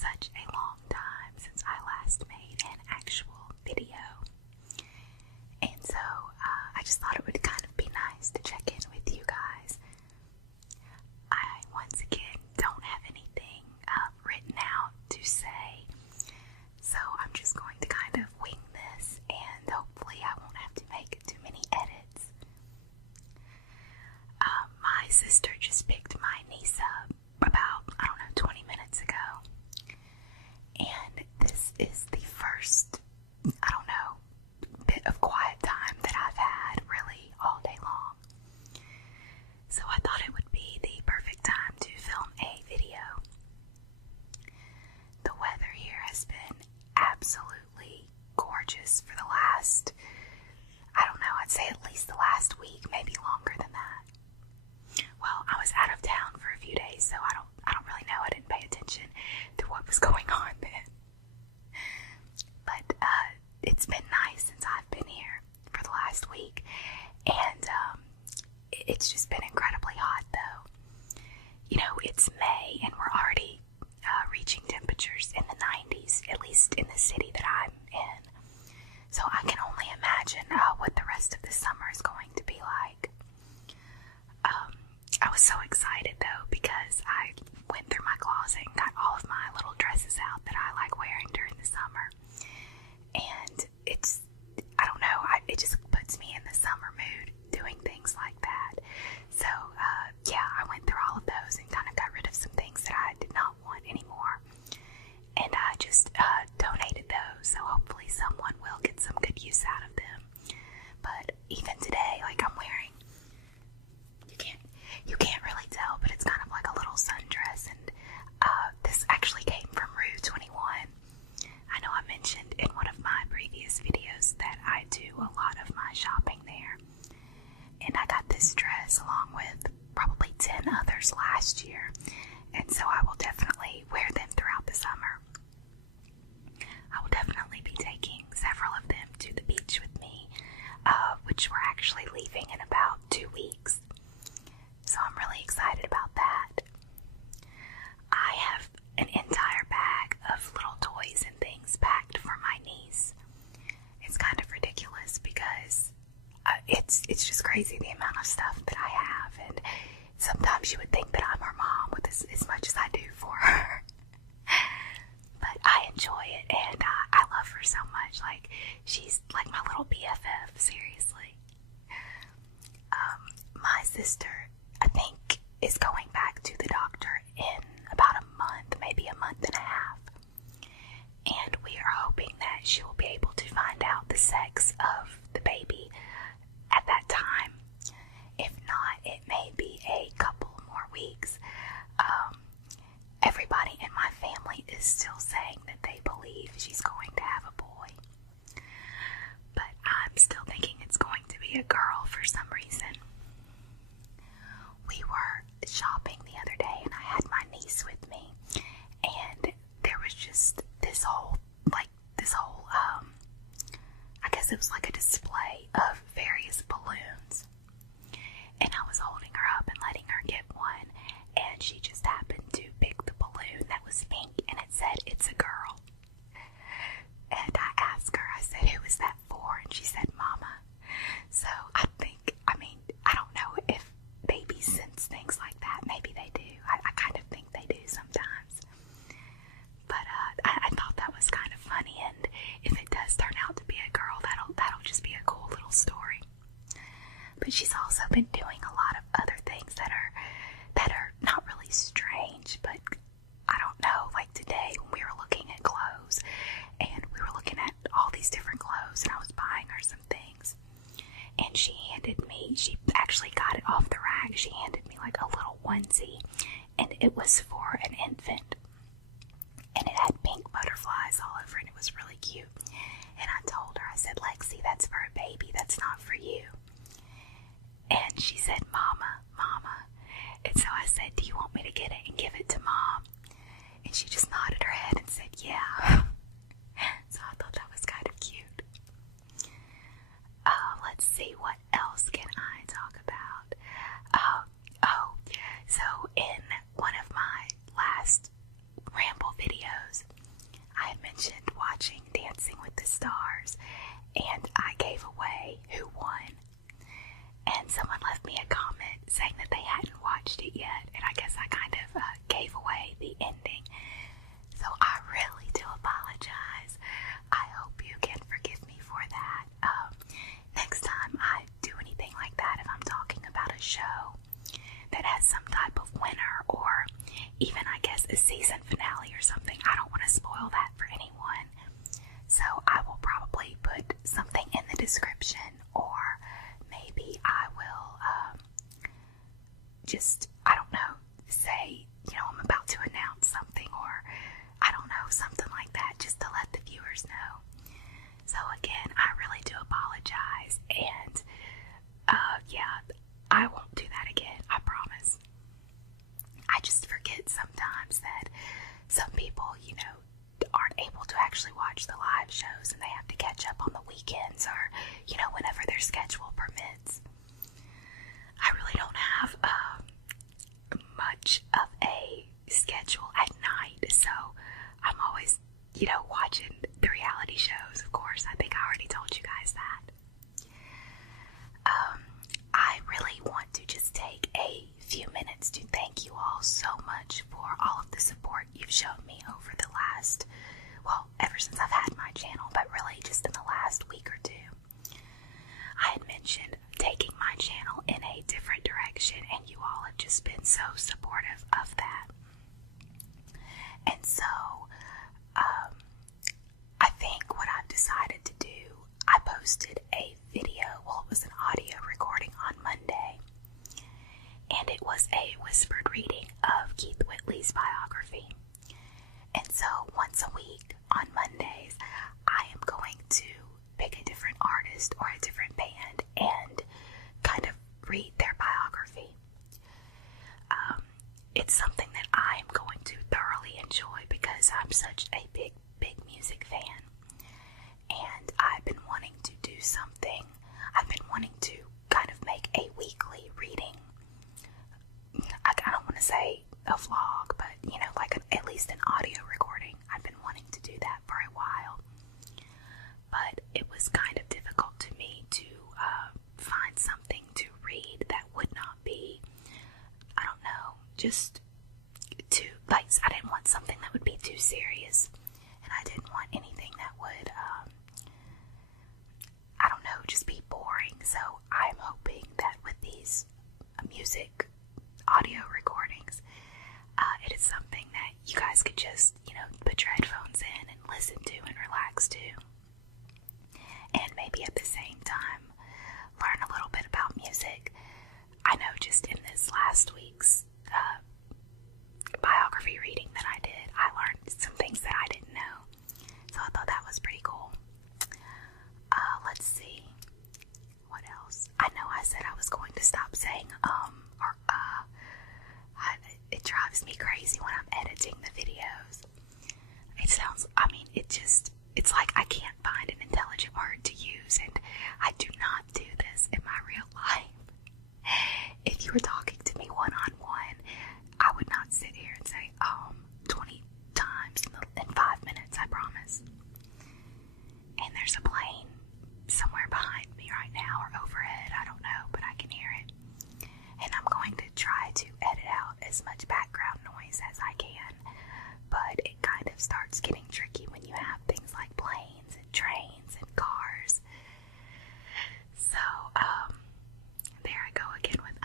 such a long time since I last made an actual video. And so I just thought it would kind of be nice to check in with you guys. I, once again, don't have anything written out to say, so I'm just going to kind of wing this, and hopefully I won't have to make too many edits. My sister just picked my niece up about, 20 minutes ago, and this is the first, bit of quiet time that I've had really all day long. So I thought it would be the perfect time to film a video. The weather here has been absolutely gorgeous for the last, I'd say at least the last week, maybe longer than that. Well, I was out of town for a few days, so I don't really know. I didn't pay attention to what was going on then. But it's been nice since I've been here for the last week, and it's just been incredibly hot, though. It's May, and we're already reaching temperatures in the 90s, at least in the city that I'm in. So I can only imagine what the rest of the summer is going to be like. I was so excited, though, because I went through my closet and got all of my little dresses out that I like wearing during the summer. And it just puts me in the summer mood doing things like that. So, I went through all of those and kind of got rid of some things that I did not want anymore. And I just donated those, so hopefully someone will get some good use out of them. But even today, I'm wearing, you can't really tell, but it's kind of like a little sundress, and this actually came from Rue 21. I know I mentioned in one of my previous videos that I do a lot of my shopping there, and I got this dress along with probably 10 others last year, and so I will definitely wear them throughout the summer. I will definitely be taking several of them to the beach with me, which we're actually leaving in about 2 weeks. So I'm really excited about that. I have an entire bag of little toys and things packed for my niece. It's kind of ridiculous because it's just crazy the amount of stuff that I have, and sometimes you would think that I'm her mom with as much as I do for her. But I enjoy it, and I love her so much. She's like my little BFF, seriously. My sister, I think, is going back to the doctor in about a month, maybe a month and a half. And we are hoping that she will be able to find out the sex of the baby at that time. If not, it may be a couple more weeks. Everybody in my family is still saying that they believe she's going to have a boy. But I'm still thinking it's going to be a girl for some reason. We were shopping the other day, and I had my niece with me, and there was just this whole, I guess it was like a display of various balloons, and I was holding her up and letting her get one, and she just happened to pick the balloon that was pink, and it said, "It's a girl." And I asked her, I said, "Who is that for?" And she said, "Mama." So I don't know if babies sense things like that. Maybe they do. I kind of think they do sometimes. But I thought that was kind of funny, and if it does turn out to be a girl, that'll just be a cool little story. But she's also been doing a lot of other things that are not really strange, but I don't know, like today when we were looking at clothes, and we were looking at all these different clothes, and I was buying her some things, and she actually got it off the rack. She handed me like a little onesie, and it was for an infant, and it had pink butterflies all over it, and it was really cute. And I told her, I said, "Lexi, that's for a baby, that's not for you." And she said, "Mama, Mama." And so I said, "Do you want me to get it and give it to Mom?" And she just nodded her head and said, "Yeah." So I thought that was kind of cute. Let's see, what else can I talk about? So in one of my last Ramble videos, saying that they hadn't watched it yet, and I guess I kind of gave away the ending. So I really do apologize. I hope you can forgive me for that. Next time I do anything like that, if I'm talking about a show that has some type of winner, or even, I guess, a season finale or something, I don't want to spoil that for anyone. So I will probably put something in the description, or maybe I will I don't know, say, I'm about to announce something, or I don't know, something like that, just to let the viewers know. So again, I really do apologize, and yeah, I won't do that again, I promise. I just forget sometimes that some people, aren't able to actually watch the live shows, and they have to catch up on the weekends, or, whenever their schedule permits. I really don't have much of a schedule at night, so I'm always, watching the reality shows, of course. I think I already told you guys that. I really want to just take a few minutes to thank you all so much for all of the support you've shown me over the last, ever since I've had my channel, but really just in the last week or two. I had mentioned taking my channel in a different direction, and you all have just been so supportive of that. And so, I think what I've decided to do, I posted a video, it was an audio recording on Monday, and it was a whispered reading of Keith Whitley's biography. And so, once a week on Mondays, I am going to pick a different artist or a different band and kind of read their biography. It's something that I'm going to thoroughly enjoy because I'm such a big music fan. And I've been wanting to do something. I've been wanting to kind of make a weekly reading. I don't want to say a vlog, but at least an audio recording. I've been wanting to do that for a while. But it was kind of difficult to me to find something to read that would not be, I don't know, just too, I didn't want something that would be too serious, and I didn't want anything that would, I don't know, just be boring. So I'm hoping that with these music audio recordings, it is something that you guys could just, put your headphones in and listen to and relax to. And maybe at the same time, learn a little bit about music. I know just in this last week's biography reading that I did, I learned some things that I didn't know. So I thought that was pretty cool. Let's see. What else? I know I said I was going to stop saying it drives me crazy when I'm editing the videos. It's like I can't find an intelligent word to use, and I do not do this in my real life. If you were talking to me one-on-one, I would not sit here and say, 20 times in 5 minutes, I promise. And there's a plane somewhere behind me right now, or overhead, I don't know, but I can hear it. And I'm going to try to edit out as much background noise as I can, but it kind of starts getting tricky when you have things like planes and trains and cars. So, there I go again with,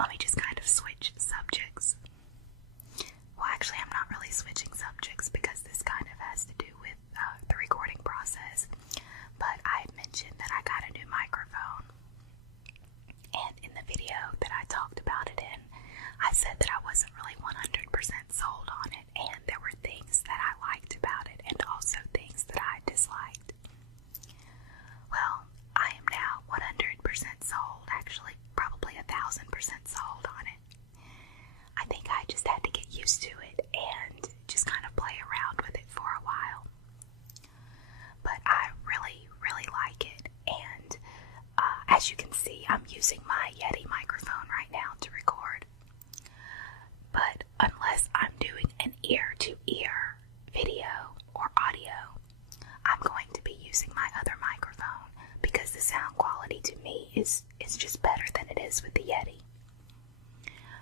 let me just kind of switch subjects. Well, actually, I'm not really switching subjects because this kind of has to do with the recording process, but I had mentioned that I got a new microphone, and in the video that I talked about it in, I said that I wasn't really 100% sold on it, and there were things that I liked about it and also things that I disliked. Well, I am now 100% sold, actually probably 1,000% sold on it. I think I just had to get used to it and just kind of play around with it for a while. But I really, really like it, and as you can see, I'm using my Yeti microphone right now to record. But unless I'm doing an ear-to-ear video or audio, I'm going to be using my other microphone because the sound quality to me is just better than it is with the Yeti.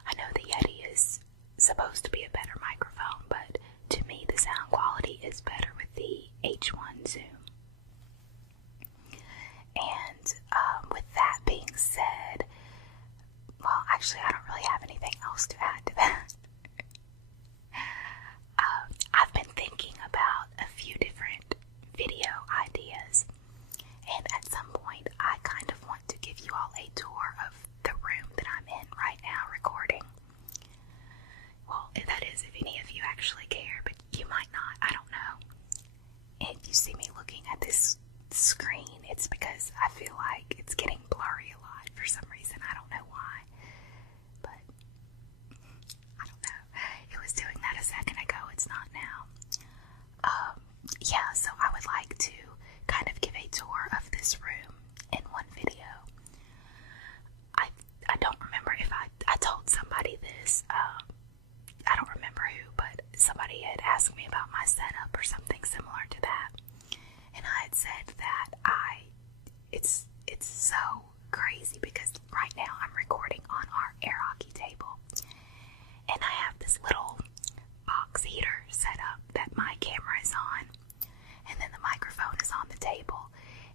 I know the Yeti is supposed to be a better microphone, but to me the sound quality is better with the H1 Zoom. And with that being said, well, actually I don't really have anything else to add to that. I've been thinking about a few different video ideas, and at some point I kind of want to give you all a tour of the room that I'm in right now recording. Well, that is, if any of you actually care, but you might not, I don't know. If you see me looking at this screen, it's because I feel like it's getting blurry a lot for some reason. I don't know why, but I don't know. It was doing that a second ago, it's not now. Yeah, so I would like to kind of give a tour of this room in one video. I don't remember if I told somebody this, I don't remember who, but somebody had asked me about my setup or something similar to that, and I had said that it's so crazy because right now I'm recording on our air hockey table, and I have this little box heater set up that my camera is on, and then the microphone is on the table,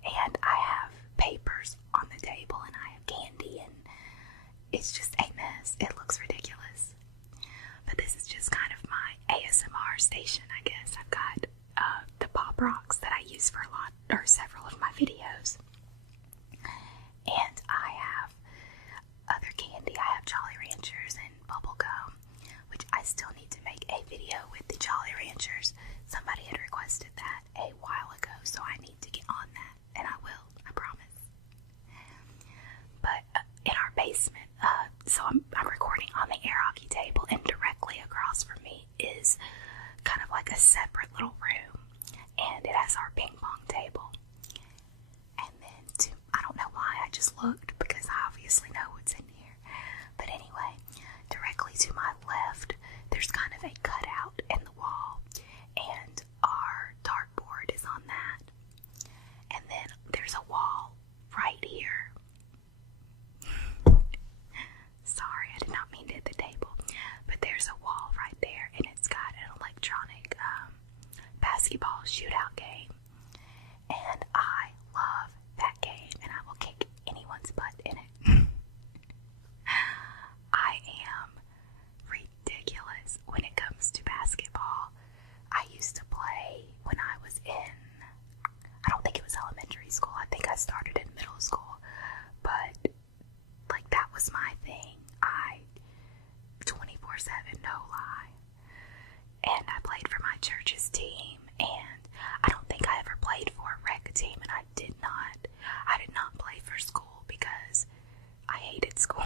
and I have papers on the table, and I have candy, and it's just a mess. It looks ridiculous. But this is just kind of my ASMR station, I guess. I've got the pop rocks that I use for several of my videos. And I have other candy. I have Jolly Ranchers and bubble gum, which I still need to make a video with the Jolly Ranchers. Somebody had requested that a while ago, so I need to get on that, and I will, I promise. But in our basement, so I'm recording on the air hockey table, and directly across from me is kind of like a separate little room, and it has our ping pong table. And then I don't know why, I just looked because I obviously know what's in here. But anyway, directly to my left, there's kind of a cutout in the wall, and our dartboard is on that. And then there's a wall right here. Sorry, I did not mean to hit the table, but there's a wall right there, and it's got an electronic basketball shootout game, and I love that game, and I will kick anyone's butt in it. I am ridiculous when it comes to basketball. I used to play when I was I don't think it was elementary school, I think I started in middle school, but like that was my thing. 24/7, no lie. And I played for my church's team, and I don't think I ever played for a rec team, and I did not play for school because I hated school.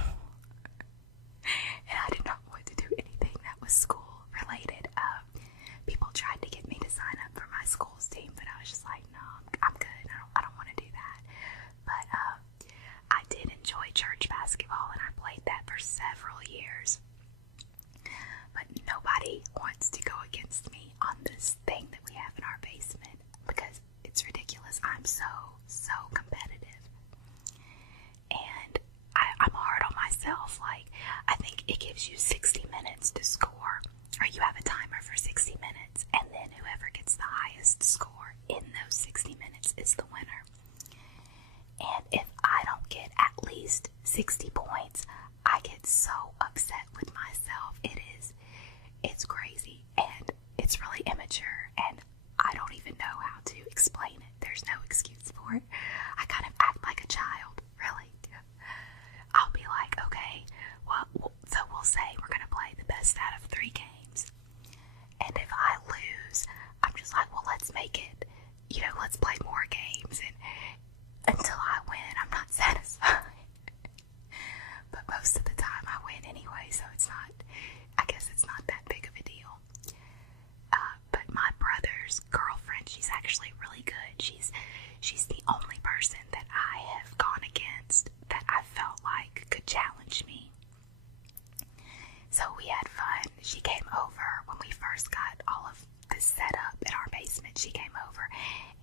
And I did not want to do anything that was school related. People tried to get me to sign up for my school's team, but I was just like, no, I'm good. I don't want to do that. But I did enjoy church basketball, and I played that for several years. But nobody wants to go against me on this thing that we have in our basement because it's ridiculous. I'm so competitive. And I'm hard on myself. Like, I think it gives you 60 minutes to score, or you have a timer for 60 minutes, and then whoever gets the highest score in those 60 minutes is the winner. And if I don't get at least 60 points, I get so upset with myself. It's crazy, and it's really immature, and I don't even know how to explain it. There's no excuse for it. I kind of act like a child, really. I'll be like, okay, well, so we'll say we're going to play the best out of 3 games. And if I lose, I'm just like, well, let's make it, let's play more games. And until I win, I'm not satisfied. But most of the time I win anyway, so I guess it's not that big of a deal. But my brother's girlfriend, she's actually really good. She's the only person that I have gone against that I felt like could challenge me. So we had fun. She came over when we first got all of this set up in our basement. She came over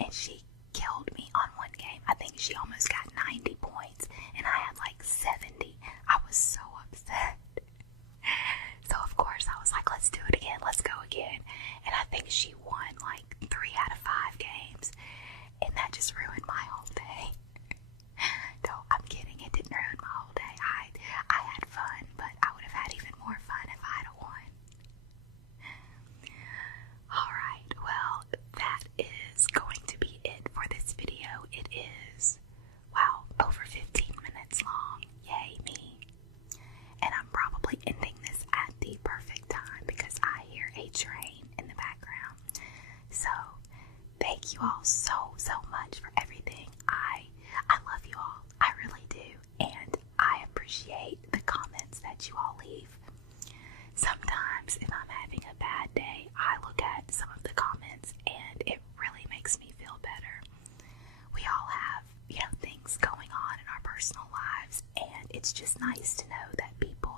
and she killed me on one game. I think she almost got 90 points, and I had like 70. I was so upset. So of course I was like, let's do it again, let's go again. And I think she won like 3 out of 5 games, and that just ruined my whole day. No, I'm kidding, it didn't ruin my whole day. I had fun, but I would have had even more fun if I had won. Alright, well, that is going to be it for this video. It is, wow, over 15 minutes long. Yay me. And I'm probably ending this at the perfect time because I hear a train in the background. So, thank you all so much for everything. I love you all. I really do. And I appreciate the comments that you all leave. Sometimes if I'm having a bad day, I look at some of the comments and it really makes me feel better. We all have, things going on in our personal lives, and it's just nice to know that people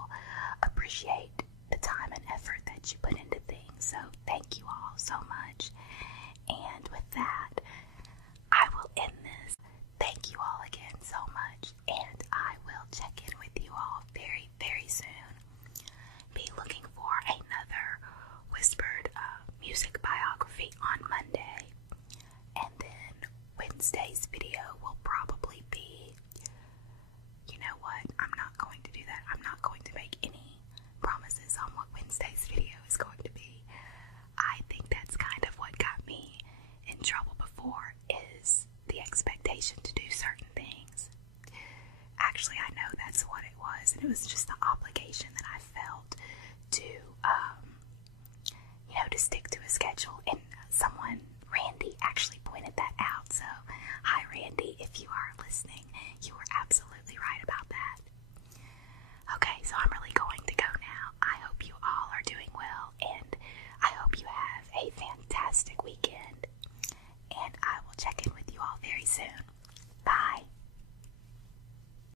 appreciate the time and effort that you put into things. So thank you all so much. And with that, I will end this. Thank you all again so much, and I will check in with you all very soon. Be looking for another whispered music biography on Monday, and then Wednesday's video will probably be, you know what, I'm not going to do that. I'm not going to make any promises on what Wednesday's video is going to be. I think that's kind of what got me in trouble before, is the expectation to do certain things. Actually, I know that's what it was, and it was just the obligation that I felt to, to stick to a schedule. And someone, Randy, actually pointed that out. So, hi Randy, if you are listening, you were absolutely right about that. Okay, so I'm really going to go now. I hope you all are doing well, and I hope you have a fantastic weekend. And I will check in with you all very soon.